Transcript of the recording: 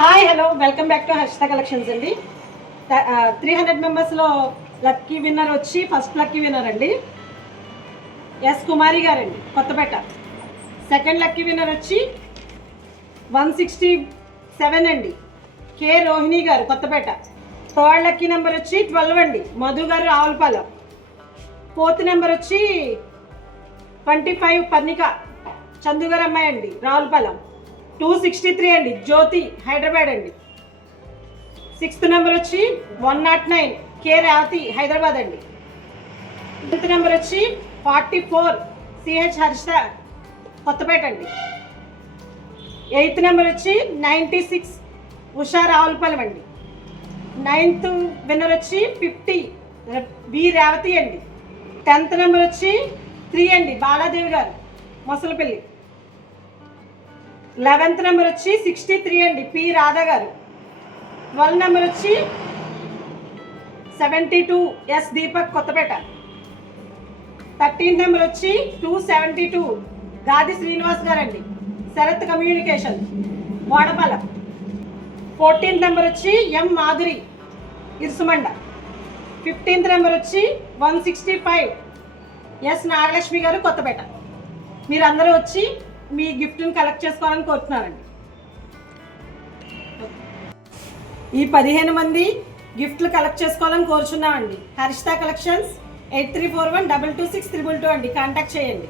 Hi hello welcome back to Harshitha collections అండి. 300 మెంబర్స్లో lucky winner వచ్చి ఫస్ట్ లక్కీ విన్నర్ అండి ఎస్ కుమారి గారండి కొత్తపేట. సెకండ్ లక్కీ విన్నర్ వచ్చి 167 అండి కే రోహిణి గారు కొత్తపేట. థర్డ్ లక్కీ నెంబర్ వచ్చి 12 అండి మధు గారు ఆవులపాలెం. ఫోర్త్ నెంబర్ వచ్చి 25 పర్ణిక చందు గారు అమ్మాయి అండి రావులపాలెం. 263 అండి జ్యోతి హైదరాబాద్ అండి. సిక్స్త్ నెంబర్ వచ్చి 109 కే రేవతి హైదరాబాద్ అండి. ఫిఫ్త్ నెంబర్ వచ్చి 44 సిహెచ్ హర్షిత కొత్తపేట అండి. ఎయిత్ నెంబర్ వచ్చి 96 ఉషా రావులపాలెం అండి. నైన్త్ విన్నర్ వచ్చి 50 వి రేవతి అండి. 10th నెంబర్ వచ్చి 3 అండి బాలాదేవి గారు మొసలపల్లి. 11th నెంబర్ వచ్చి 63 అండి పి రాధా గారు. 12 నెంబర్ వచ్చి 72 yes Deepak Kothapeta. 13th number వచ్చి 272 గాది శ్రీనివాస్ గారండి Sarath communication Vadapalem. 14th number వచ్చి ఎం మాధురి ఇరుసుమండ. 15th నెంబర్ వచ్చి 165 ఎస్ నాగలక్ష్మి గారు కొత్తపేట. మీరందరూ వచ్చి మీ గిఫ్ట్ని కలెక్ట్ చేసుకోవాలని కోరుతున్నానండి. ఈ 15 మంది గిఫ్ట్లు కలెక్ట్ చేసుకోవాలని కోరుచున్నామండి. హర్షిత కలెక్షన్స్ 8341226322 అండి. కాంటాక్ట్ చేయండి.